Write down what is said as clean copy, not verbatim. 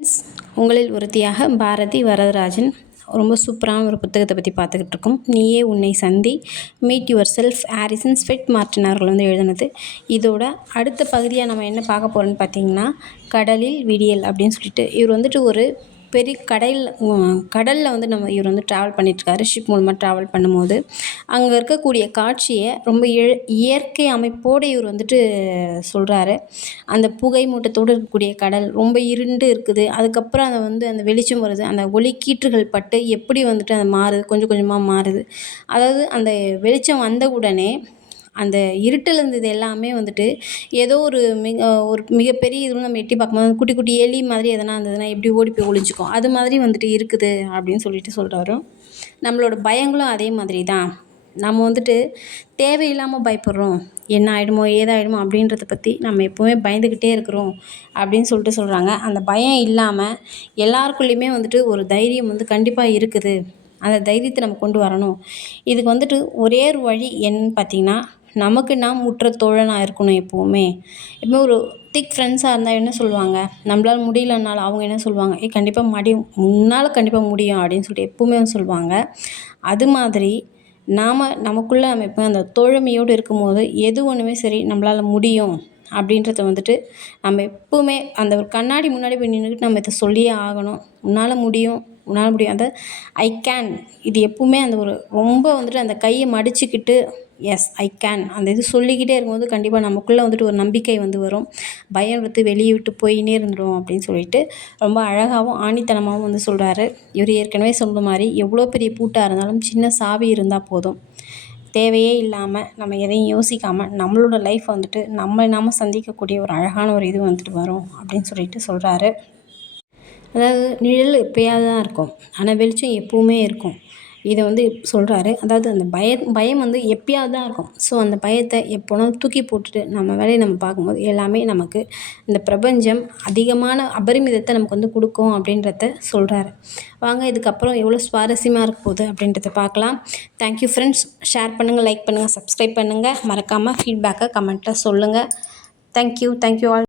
Friends, உங்களில் ஒருத்தியாக பாரதி வரதராஜன் ரொம்ப சூப்பரான ஒரு புத்தகத்தை பற்றி பார்த்துக்கிட்டு இருக்கோம். நீயே உன்னை சந்தி, meet your self, Harrison sweat Martin அவர்கள் எழுதினது. இதோட அடுத்த பகுதியாக நம்ம என்ன பார்க்க போகிறோம்னு பார்த்தீங்கன்னா, கடலில் விடியல் அப்படின்னு சொல்லிட்டு இவர் ஒரு பெரிய கடலில் இவர் ட்ராவல் பண்ணிட்டுருக்காரு. ஷிப் மூலமாக ட்ராவல் பண்ணும்போது அங்கே இருக்கக்கூடிய காட்சியை ரொம்ப இயற்கை அமைப்போடு இவர் சொல்கிறாரு. அந்த புகை மூட்டத்தோடு இருக்கக்கூடிய கடல் ரொம்ப இருண்டு இருக்குது. அதுக்கப்புறம் அந்த வெளிச்சம் வருது. அந்த ஒளிக்கீற்றுகள் பட்டு எப்படி அது மாறுது, கொஞ்சம் கொஞ்சமாக மாறுது. அதாவது அந்த வெளிச்சம் வந்த உடனே அந்த இருட்டில் இருந்தது எல்லாமே ஏதோ ஒரு மிகப்பெரிய இதுவும் நம்ம எட்டி பார்க்கும்போது குட்டி குட்டி எலி மாதிரி எதனா இருந்ததுன்னா எப்படி ஓடி போய் ஒளிஞ்சிக்கும், அது மாதிரி இருக்குது அப்படின்னு சொல்லிட்டு சொல்கிறாரு. நம்மளோட பயங்களும் அதே மாதிரி தான். நம்ம தேவையில்லாமல் பயப்படுறோம். என்ன ஆகிடுமோ ஏதாயிடுமோ அப்படின்றத பற்றி நம்ம எப்போவுமே பயந்துக்கிட்டே இருக்கிறோம் அப்படின்னு சொல்கிறாங்க. அந்த பயம் இல்லாமல் எல்லாருக்குள்ளேயுமே ஒரு தைரியம் கண்டிப்பாக இருக்குது. அந்த தைரியத்தை நம்ம கொண்டு வரணும். இதுக்கு ஒரே ஒரு வழி என்னன்னு பார்த்திங்கன்னா, நமக்கு நாம் உற்ற தோழனாக இருக்கணும். எப்போவுமே ஒரு திக் ஃப்ரெண்ட்ஸாக இருந்தால் என்ன சொல்லுவாங்க, நம்மளால் முடியலனாலும் அவங்க என்ன சொல்லுவாங்க, கண்டிப்பாக முடியும், முன்னால் கண்டிப்பாக முடியும் அப்படின்னு சொல்லிட்டு எப்போவுமே சொல்லுவாங்க. அது மாதிரி நமக்குள்ளே நம்ம எப்போ அந்த தோழமையோடு இருக்கும்போது எது ஒன்றுமே சரி நம்மளால் முடியும் அப்படின்றத நம்ம எப்போவுமே அந்த ஒரு கண்ணாடி முன்னாடி போய் நின்றுக்கிட்டு நம்ம இதை சொல்லியே ஆகணும். உன்னால் முடியும், உன்னால் முடியும். அந்த ஐ கேன், இது எப்போவுமே அந்த ஒரு ரொம்ப அந்த கையை மடிச்சுக்கிட்டு எஸ் ஐ கேன் அந்த இது சொல்லிக்கிட்டே இருக்கும்போது கண்டிப்பாக நமக்குள்ளே ஒரு நம்பிக்கை வரும். பயம் வெளியே விட்டு போயினே இருந்துடும் அப்படின்னு சொல்லிட்டு ரொம்ப அழகாகவும் ஆணித்தனமாகவும் சொல்கிறாரு. இவர் ஏற்கனவே சொல்கிற மாதிரி எவ்வளோ பெரிய பூட்டாக இருந்தாலும் சின்ன சாவி இருந்தால் போதும். தேவையே இல்லாமல் நம்ம எதையும் யோசிக்காமல் நம்மளோட லைஃப் நம்ம சந்திக்கக்கூடிய ஒரு அழகான ஒரு இது வரும் அப்படின்னு சொல்லிட்டு சொல்கிறாரு. அதாவது நிழல் எப்பயாவது தான் இருக்கும், ஆனால் வெளிச்சம் எப்போவுமே இருக்கும். இதை சொல்கிறாரு. அதாவது அந்த பயம் எப்பயாவது தான் இருக்கும். ஸோ அந்த பயத்தை எப்போனாலும் தூக்கி போட்டுட்டு நம்ம வேலையை நம்ம பார்க்கும்போது எல்லாமே நமக்கு இந்த பிரபஞ்சம் அதிகமான அபரிமிதத்தை நமக்கு கொடுக்கும் அப்படின்றத சொல்கிறாரு. வாங்க இதுக்கப்புறம் எவ்வளோ சுவாரஸ்யமாக இருக்க போகுது அப்படின்றத பார்க்கலாம். Thank you friends. ஷேர் பண்ணுங்கள், லைக் பண்ணுங்கள், சப்ஸ்கிரைப் பண்ணுங்கள். மறக்காமல் ஃபீட்பேக்கை கமெண்ட்டில் சொல்லுங்கள். Thank you all.